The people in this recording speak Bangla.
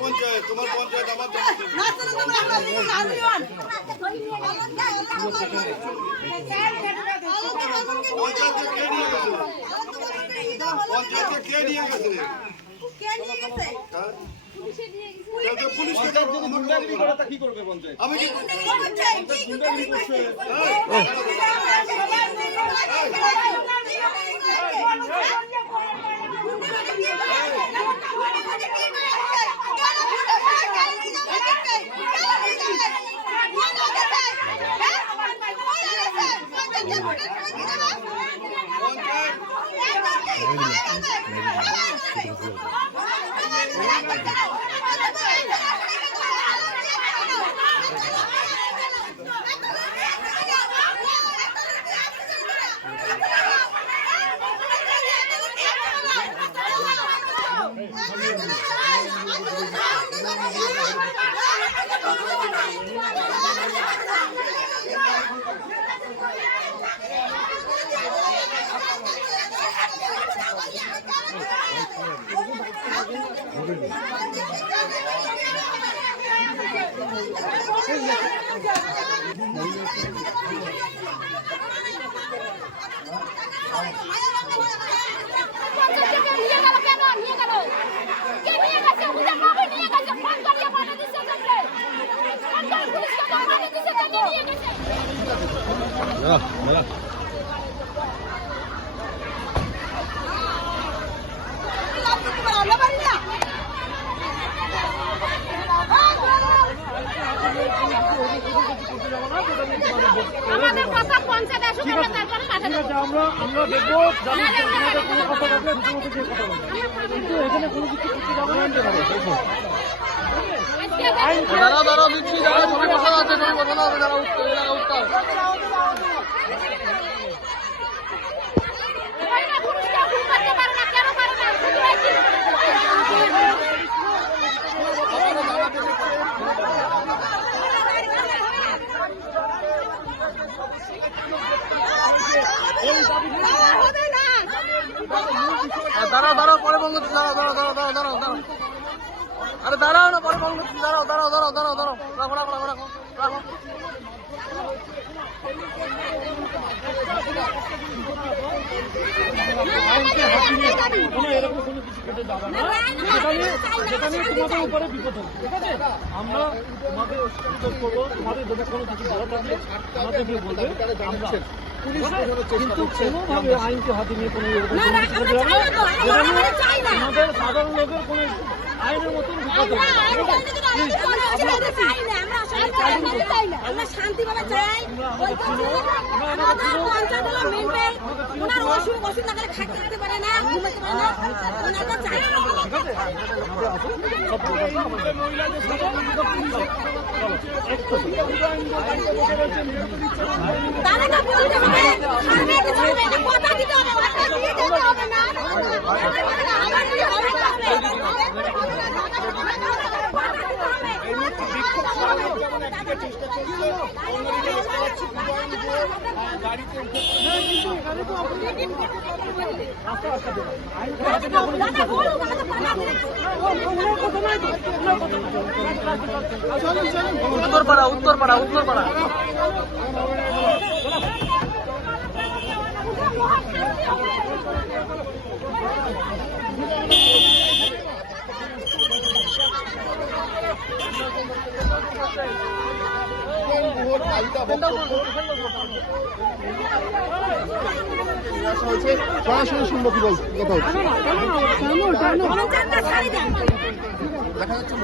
পঞ্চায়েত তোমার পঞ্চায়েত আমার পঞ্চায়েতে কে নিয়ে গেছে? পঞ্চায়েতে কে নিয়ে গেছে? পুলিশকে গুন্ডাগিরি করে তা কি করবে পঞ্চায়েত? আমি কি গুন্ডাগিরি করছে? আমরা দেখবো কোনো কথা থাকলে কিন্তু এখানে কোনো কিছু করতে যাবো না। দাঁড়া দাঁড়া দিচ্ছি, দাঁড়া ছবি বসানো আছে, ছবি বসানো হবে, দাঁড়া উত্তর দাঁড়াও দাঁড়াও পরে বন্ধ দাঁড়াও দাঁড়াও দাঁড়াও দাঁড়াও দাঁড়াও দাঁড়াও আরে দাঁড়াও না পরে বন্ধ দাঁড়াও দাঁড়াও দাঁড়াও দাঁড়াও দাঁড়াও রাখো রাখো রাখো রাখো রাখো এরকম কোনো কিছু কেটে যাবে না, যেখানে তোমাদের উপরে বিপদ হবে। ঠিক আছে, আমরা তোমাদের অসুবিধা করবো, তোমাদের যদি কোনো কিছু ভালো থাকলে আমাদেরকে বলবে। আমরা কিন্তু কোনোভাবে আইনকে হাতে নিয়ে কোনো আমাদের সাধারণ লোকের কোনো আইনের মতন বিপদ হবে। উত্তরপাড়া উত্তরপাড়া উত্তরপাড়া সরাসরি শুনবো কি বলছে কথা হচ্ছে দেখা যাচ্ছে